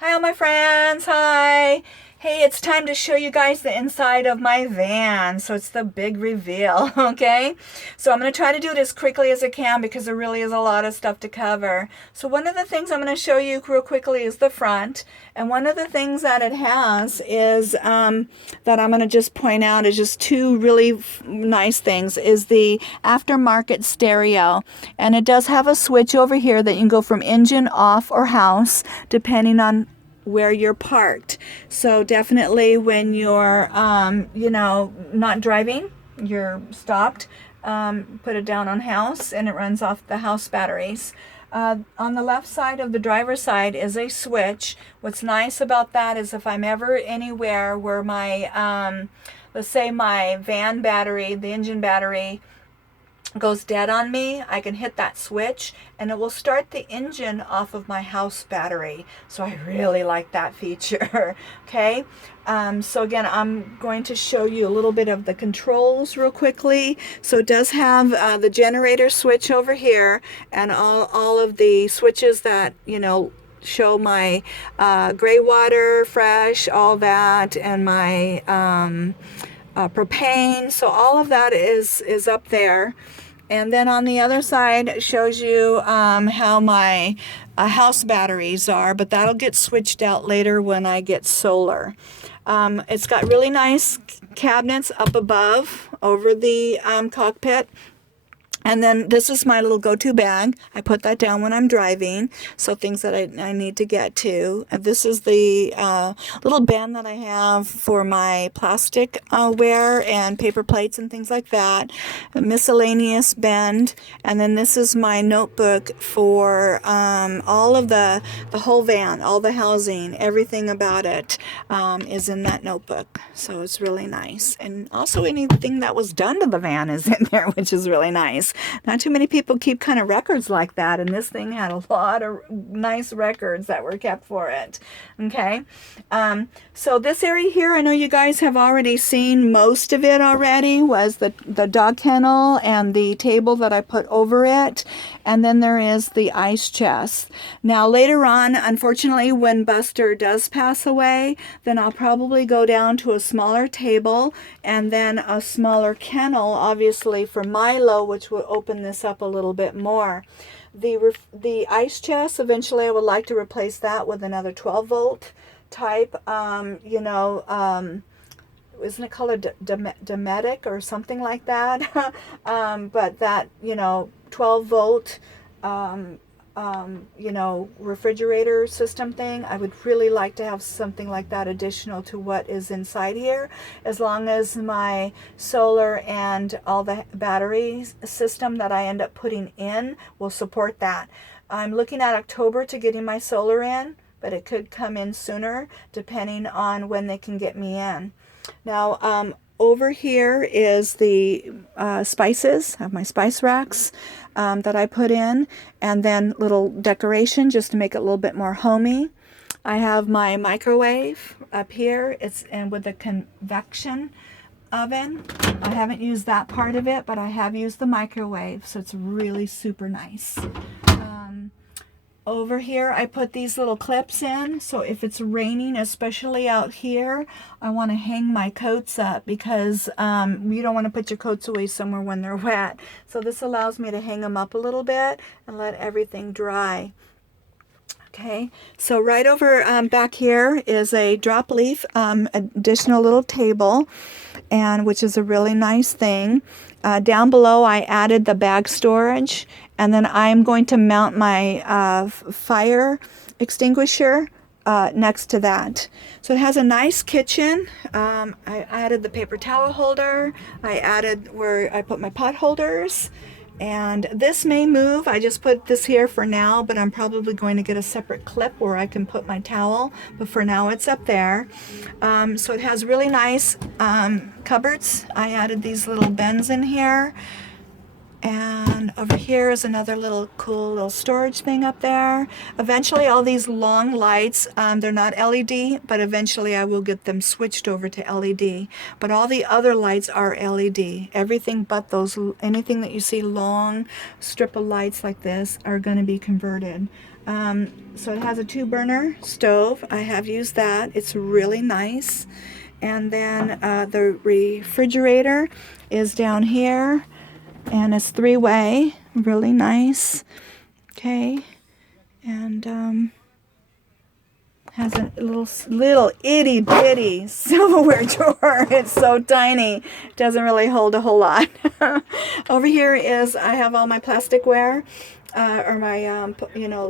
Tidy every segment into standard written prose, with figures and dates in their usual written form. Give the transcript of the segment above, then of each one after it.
Hi all my friends, hi! Hey, it's time to show you guys the inside of my van. So it's the big reveal, okay? So I'm going to try to do it as quickly as I can because there really is a lot of stuff to cover. So one of the things I'm going to show you real quickly is the front. And one of the things that it has is, that I'm going to just point out is just two really nice things, is the aftermarket stereo. And it does have a switch over here that you can go from engine, off, or house, depending on where you're parked. So definitely when you're, not driving, you're stopped, put it down on house and it runs off the house batteries. On the left side of the driver's side is a switch. What's nice about that is if I'm ever anywhere where my, let's say my van battery, the engine battery, goes dead on me, I can hit that switch and it will start the engine off of my house battery. So I really like that feature. Okay, so again, I'm going to show you a little bit of the controls real quickly. So it does have the generator switch over here and all of the switches that, show my gray water, fresh, all that, and my propane. So all of that is up there. And then on the other side it shows you how my house batteries are, but that'll get switched out later when I get solar. It's got really nice cabinets up above over the cockpit. And then this is my little go-to bag. I put that down when I'm driving, so things that I need to get to. This is the little bin that I have for my plastic ware and paper plates and things like that. A miscellaneous bin. And then this is my notebook for all of the whole van, all the housing, everything about it is in that notebook. So it's really nice. And also anything that was done to the van is in there, which is really nice. Not too many people keep kind of records like that, and this thing had a lot of nice records that were kept for it. Okay, so this area here, I know you guys have already seen most of it already, was the dog kennel and the table that I put over it, and then there is the ice chest. Now later on, unfortunately, when Buster does pass away, then I'll probably go down to a smaller table and then a smaller kennel, obviously for Milo, which will open this up a little bit more. The ice chest, eventually I would like to replace that with another 12-volt type, isn't it called a Dometic or something like that? But that, 12-volt, refrigerator system thing, I would really like to have something like that additional to what is inside here, as long as my solar and all the battery system that I end up putting in will support that. I'm looking at October to getting my solar in, but it could come in sooner depending on when they can get me in. Now, over here is the spices. I have my spice racks that I put in, and then little decoration just to make it a little bit more homey. I have my microwave up here. It's in with the convection oven. I haven't used that part of it, but I have used the microwave, so it's really super nice. Over here I put these little clips in, so if it's raining, especially out here, I want to hang my coats up because you don't want to put your coats away somewhere when they're wet. So this allows me to hang them up a little bit and let everything dry. Okay, so right over back here is a drop leaf additional little table, and which is a really nice thing. Down below I added the bag storage, and then I'm going to mount my fire extinguisher next to that. So it has a nice kitchen. I added the paper towel holder. I added where I put my pot holders. And this may move. I just put this here for now, but I'm probably going to get a separate clip where I can put my towel. But for now, it's up there. So it has really nice cupboards. I added these little bins in here. And over here is another little cool little storage thing up there. Eventually all these long lights, they're not LED, but eventually I will get them switched over to LED. But all the other lights are LED. Everything but those, anything that you see long strip of lights like this are going to be converted. So it has a 2-burner stove. I have used that. It's really nice. And then the refrigerator is down here, and it's 3-way, really nice. Okay, and has a little itty bitty silverware drawer. It's so tiny. It doesn't really hold a whole lot. Over here is, I have all my plasticware. Or my,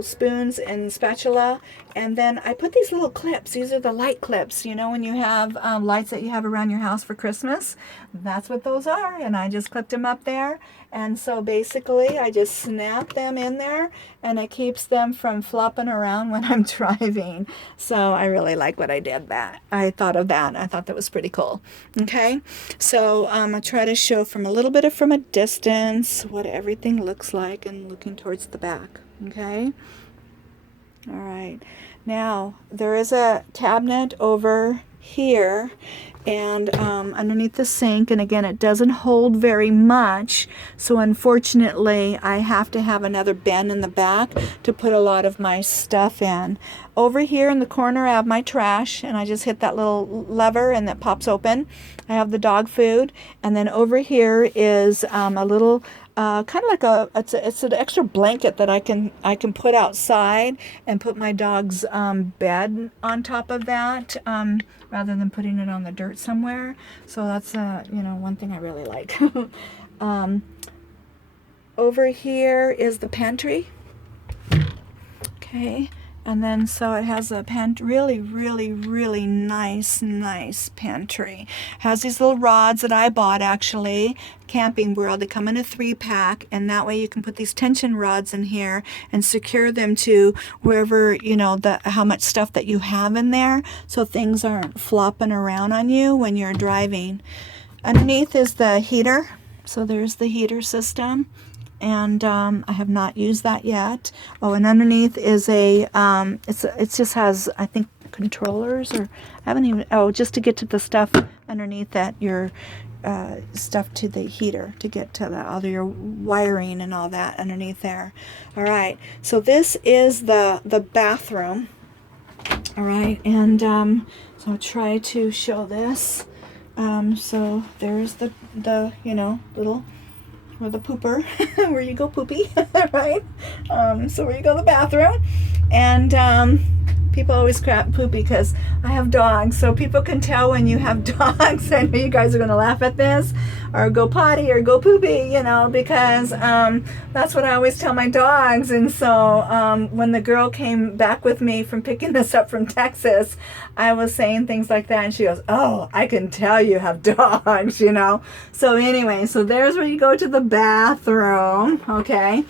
spoons and spatula. And then I put these little clips. These are the light clips. You know, when you have lights that you have around your house for Christmas, that's what those are. And I just clipped them up there. And so basically I just snap them in there, and it keeps them from flopping around when I'm driving. So I really like what I did. I thought of that. I thought that was pretty cool. Okay, so I try to show from a little bit from a distance what everything looks like, and looking towards the back. Okay, all right. Now there is a cabinet over here, and underneath the sink, and again, it doesn't hold very much, so unfortunately I have to have another bin in the back to put a lot of my stuff in. Over here in the corner I have my trash, and I just hit that little lever and that pops open. I have the dog food, and then over here is a little kind of like it's an extra blanket that I can put outside and put my dog's bed on top of that, rather than putting it on the dirt somewhere. So that's one thing I really like. Over here is the pantry. Okay. And then so it has a really, really, really nice pantry. Has these little rods that I bought, actually, Camping World. They come in a 3-pack, and that way you can put these tension rods in here and secure them to wherever, how much stuff that you have in there, so things aren't flopping around on you when you're driving. Underneath is the heater. So there's the heater system. And I have not used that yet. Oh, and underneath is it just has, I think, controllers, or I haven't even, just to get to the stuff underneath that, your stuff to the heater, to get to all your wiring and all that underneath there. All right, so this is the bathroom. All right, and so I'll try to show this. So there's the little, or the pooper, where you go poopy, right? So where you go, the bathroom. And people always crap poopy because I have dogs, so people can tell when you have dogs. I know you guys are going to laugh at this, or go potty or go poopy, because that's what I always tell my dogs. And so when the girl came back with me from picking this up from Texas, I was saying things like that, and she goes, "Oh, I can tell you have dogs," So anyway, so there's where you go to the bathroom, okay?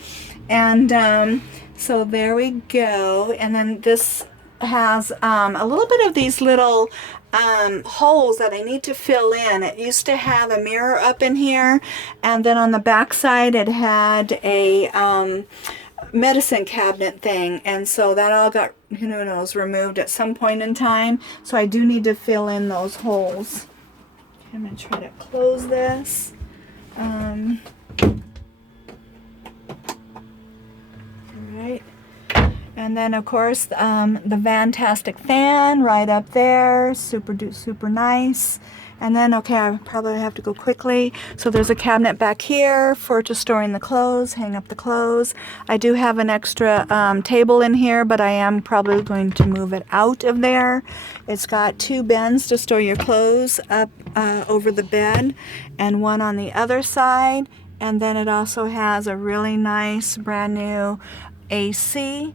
And so there we go. And then this has a little bit of these little holes that I need to fill in. It used to have a mirror up in here, and then on the back side it had a medicine cabinet thing, and so that all got, removed at some point in time. So I do need to fill in those holes. Okay, I'm going to try to close this. All right. And then, of course, the fantastic fan right up there, super nice. And then, okay, I probably have to go quickly. So there's a cabinet back here for storing the clothes, hang up the clothes. I do have an extra table in here, but I am probably going to move it out of there. It's got 2 bins to store your clothes up over the bed, and one on the other side. And then it also has a really nice brand new AC.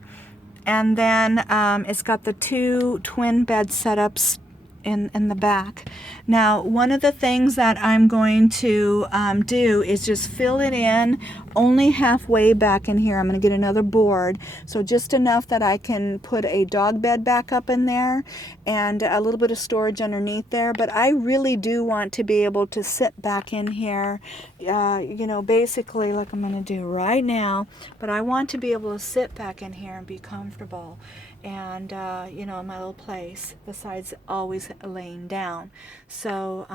And then it's got the 2 twin bed setups in the back. Now, one of the things that I'm going to do is just fill it in only halfway back in here. I'm going to get another board, so just enough that I can put a dog bed back up in there and a little bit of storage underneath there. But I really do want to be able to sit back in here, basically like I'm going to do right now. But I want to be able to sit back in here and be comfortable, and in my little place, besides always laying down. So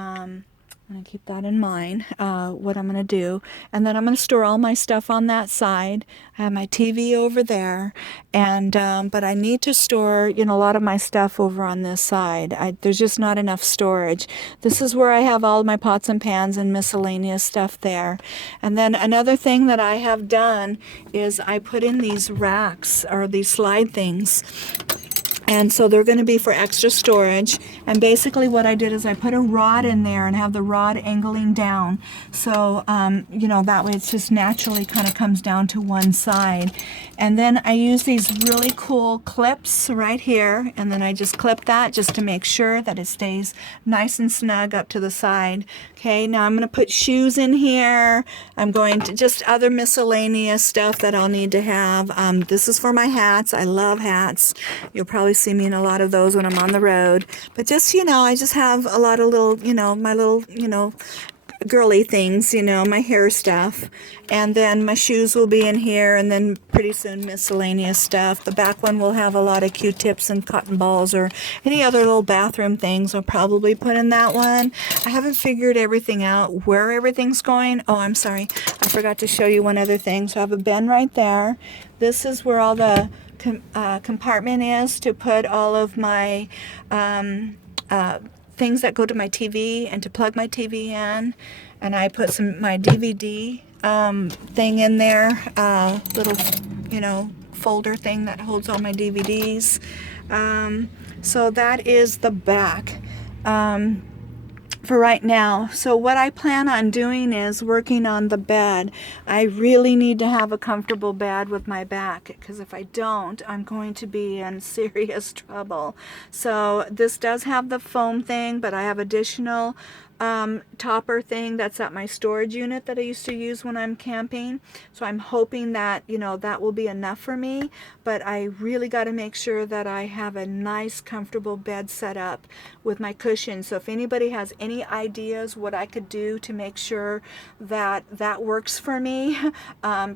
I'm going to keep that in mind, what I'm going to do. And then I'm going to store all my stuff on that side. I have my TV over there. And but I need to store, a lot of my stuff over on this side. There's just not enough storage. This is where I have all my pots and pans and miscellaneous stuff there. And then another thing that I have done is I put in these racks, or these slide things. And so they're going to be for extra storage. And basically what I did is I put a rod in there and have the rod angling down. So, that way it's just naturally kind of comes down to one side. And then I use these really cool clips right here. And then I just clip that just to make sure that it stays nice and snug up to the side. Okay, now I'm going to put shoes in here. I'm going to just other miscellaneous stuff that I'll need to have. This is for my hats. I love hats. You'll probably see me in a lot of those when I'm on the road. But just, I just have a lot of little, my little, girly things, my hair stuff. And then my shoes will be in here, and then pretty soon miscellaneous stuff. The back one will have a lot of Q-tips and cotton balls or any other little bathroom things I'll probably put in that one. I haven't figured everything out, where everything's going. Oh, I'm sorry. I forgot to show you one other thing. So I have a bin right there. This is where all the compartment is to put all of my things that go to my TV and to plug my TV in. And I put my DVD thing in there, little folder thing that holds all my DVDs. So that is the back for right now. So what I plan on doing is working on the bed. I really need to have a comfortable bed with my back, because if I don't, I'm going to be in serious trouble. So this does have the foam thing, but I have additional topper thing that's at my storage unit that I used to use when I'm camping. So I'm hoping that, that will be enough for me. But I really got to make sure that I have a nice, comfortable bed set up with my cushion. So if anybody has any ideas what I could do to make sure that that works for me,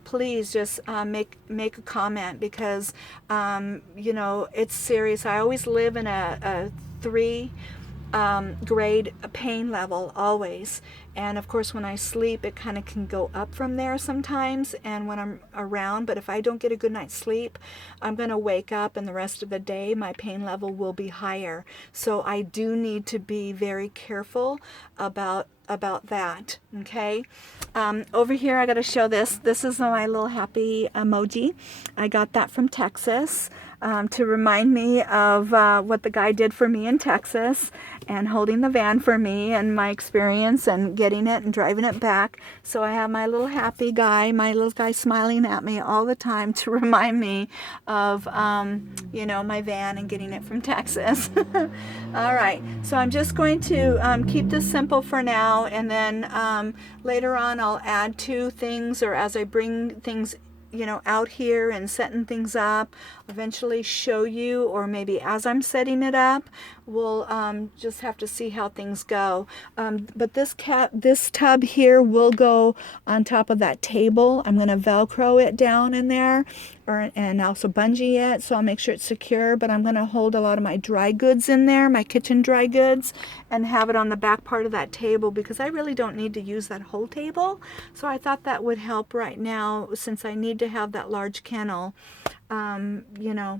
please just make a comment, because, it's serious. I always live in a 3 grade pain level always, and of course when I sleep it kind of can go up from there sometimes, and when I'm around, but if I don't get a good night's sleep, I'm gonna wake up and the rest of the day my pain level will be higher. So I do need to be very careful about that. Okay, over here I got to show this. This is my little happy emoji. I got that from Texas to remind me of what the guy did for me in Texas, and holding the van for me and my experience and getting it and driving it back. So I have my little happy guy, my little guy smiling at me all the time to remind me of my van and getting it from Texas. All right, so I'm just going to keep this simple for now, and then later on I'll add to things, or as I bring things out here and setting things up, eventually show you, or maybe as I'm setting it up, we'll just have to see how things go. But this tub here will go on top of that table. I'm going to Velcro it down in there, and also bungee it, so I'll make sure it's secure. But I'm going to hold a lot of my dry goods in there, my kitchen dry goods, and have it on the back part of that table, because I really don't need to use that whole table. So I thought that would help right now, since I need to have that large kennel.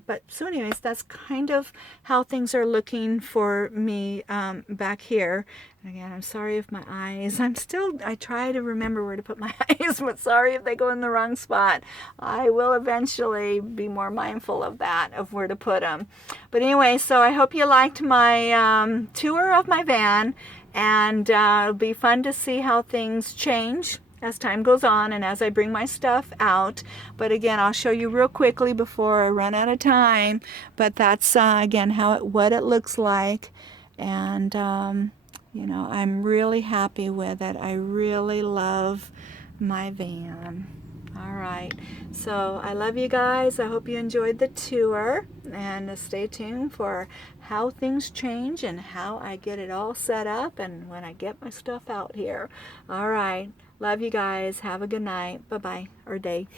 But so anyways, that's kind of how things are looking for me back here. And again, I'm sorry if my eyes, I try to remember where to put my eyes, but sorry if they go in the wrong spot. I will eventually be more mindful of that, of where to put them. But anyway, so I hope you liked my tour of my van, and it'll be fun to see how things change as time goes on and as I bring my stuff out. But again, I'll show you real quickly before I run out of time. But that's again what it looks like, and I'm really happy with it. I really love my van. All right, so I love you guys. I hope you enjoyed the tour, and stay tuned for how things change and how I get it all set up and when I get my stuff out here. All right, love you guys. Have a good night. Bye-bye, or day.